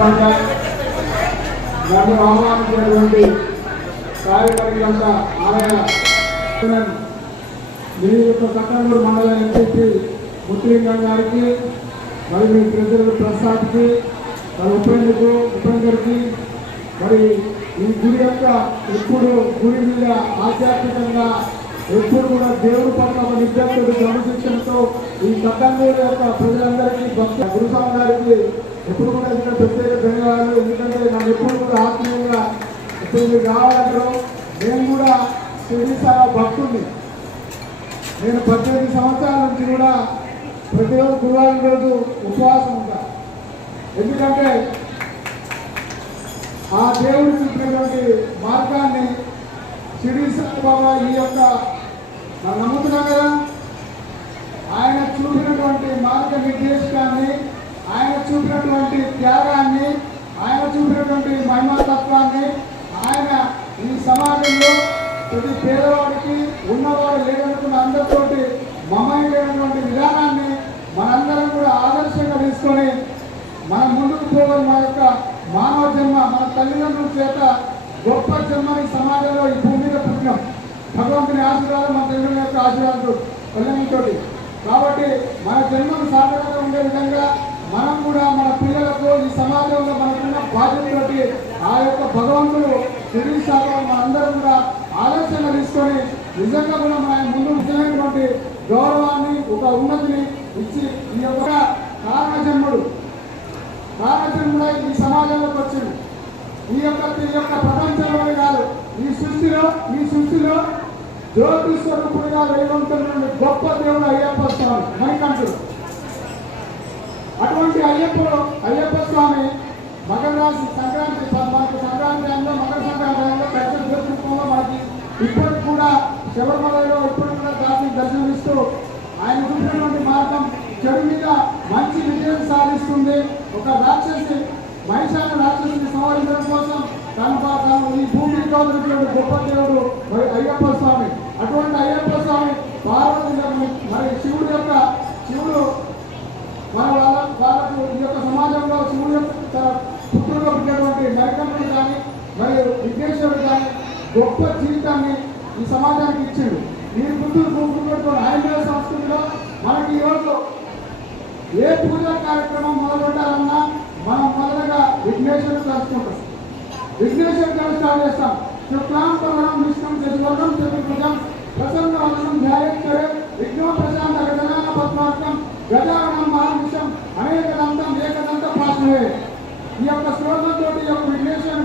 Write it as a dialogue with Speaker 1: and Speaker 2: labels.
Speaker 1: సందర్భంగా నన్ను ఆహ్వానించినటువంటి కార్యకర్తలంత ఆయన మీ యొక్క కట్టంగూరు మండలం ఎంపీ ముత్తిలింగం గారికి మరి మీ ప్రజలు ప్రసాద్కి మరి ఉపేంద్రకు ఉపేందర్కి మరి ఈ గుడి యొక్క ఇప్పుడు గుడి మీద ఆధ్యాత్మికంగా ఎప్పుడు కూడా దేవుడి పట్ల ఒక నిజాతుడు క్రమశిక్షణతో ఈ కట్టంగూరు యొక్క ప్రజలందరికీ భక్తి. గురుస్వామి గారికి ఎప్పుడు కూడా ఇక్కడ ప్రత్యేక ధన్యవాదాలు. ఎందుకంటే నాకు ఎప్పుడు కూడా ఆత్మీయంగా ఇప్పుడు మీరు కావాలంటారు నేను కూడా శివుడి భక్తుని నేను పద్దెనిమిది సంవత్సరాల నుంచి కూడా ప్రతిరోజు గురువారం రోజు ఉపవాసం ఉంటా. ఎందుకంటే ఆ దేవుడు చూపినటువంటి మార్గాన్ని షిరిడి బాబా ఈ యొక్క మనం నమ్ముతున్నాం కదా? ఆయన చూపినటువంటి మార్గ నిర్దేశకాన్ని ఆయన చూపినటువంటి త్యాగాన్ని ఆయన చూపినటువంటి మహిమాతత్వాన్ని ఆయన ఈ సమాజంలో ప్రతి పేదవాడికి ఉన్నవాడు లేదనుకున్న అందరితోటి మమైనటువంటి విధానాన్ని మనందరం కూడా ఆదర్శంగా తీసుకొని మన ముందుకు పోవడం మన యొక్క మానవ జన్మ మన తల్లిదండ్రుల చేత గొప్ప జన్మని సమాజంలో ఈ భూమి మీద పుట్టినాం భగవంతుని ఆశీర్వాదం మన తల్లిదండ్రుల యొక్క ఆశీర్వాదంతో తల్లిదండ్రులతోటి కాబట్టి మన జన్మను సాధనగా ఉండే విధంగా మనం కూడా మన పిల్లలకు ఈ సమాజంలో మనకున్న బాధ్యతతోటి ఆ యొక్క భగవంతుడు తిరిగి సాగడం మనందరం కూడా ఆలోచన తీసుకొని నిజంగా కూడా మన ముందు నిజమైనటువంటి గౌరవాన్ని ఒక ఉన్నతిని ఇచ్చి ఈ యొక్క కారణజన్ముడు కారణజన్ముడై ఈ సమాజంలోకి వచ్చింది ఈ యొక్క ఈ యొక్క ప్రపంచంలోనే కాదు ఈ సృష్టిలో ఈ సృష్టిలో జ్యోతి స్వరూపుడిగా వెలుగొంటున్న గొప్ప దేవుడు అయ్యప్ప స్వామి మైనాడు అటువంటి అయ్యప్ప అయ్యప్ప స్వామి మకర రాశి సంక్రాంతి మనకు సంక్రాంతి టైంలో మకర సంక్రాంతి టైంలో పెద్ద జ్యోతిష్కంలో మనకి ఇప్పటికి కూడా శబరిమలలో ఇప్పటికి కూడా దాన్ని దర్శనమిస్తూ ఆయన చూసినటువంటి మార్గం చెడు మీద మంచి విజయం సాధిస్తుంది. ఒక రాక్షసి మహిషాన్ని రాక్షసిని సంహరించడం కోసం తన ఈ భూమి వదిలినటువంటి గొప్ప దేవుడు మరి అయ్యప్ప స్వామి. అటువంటి అయ్యప్ప స్వామి పార్వతి మరి శివుడు యొక్క శివుడు మన వాళ్ళ వాళ్ళకు ఈ యొక్క సమాజంలో శివుడు యొక్క తన పుత్రుల్లో పుట్టినటువంటి నరకముడు కానీ మరియు విఘ్నేశ్వరుడు కానీ గొప్ప జీవితాన్ని ఈ సమాజానికి ఇచ్చిండు. ఈ పుత్రులు కూర్చున్నటువంటి ఆయుర్వేద సంస్కృతిలో మనకి ఈరోజు ఏ పూజా కార్యక్రమం మొదలుపెట్టాలన్నా మనం మొదలుగా విఘ్నేశ్వరుడు కలుసుకుంటాం విఘ్నేశ్వరుడు కలిసి స్టార్ట్ చేస్తాం శుక్లాం పవనం విష్ణం చతుర్వర్గం చతుర్భుజం ప్రసన్న వదనం ధ్యాయేశ్వరే విఘ్నో ప్రశాంత గజనాన పద్మార్థం గజానం మహావిషం అనేక దంతం ఏకదంత పాశమే ఈ యొక్క శ్లోకంతో ఈ యొక్క విఘ్నేశ్వర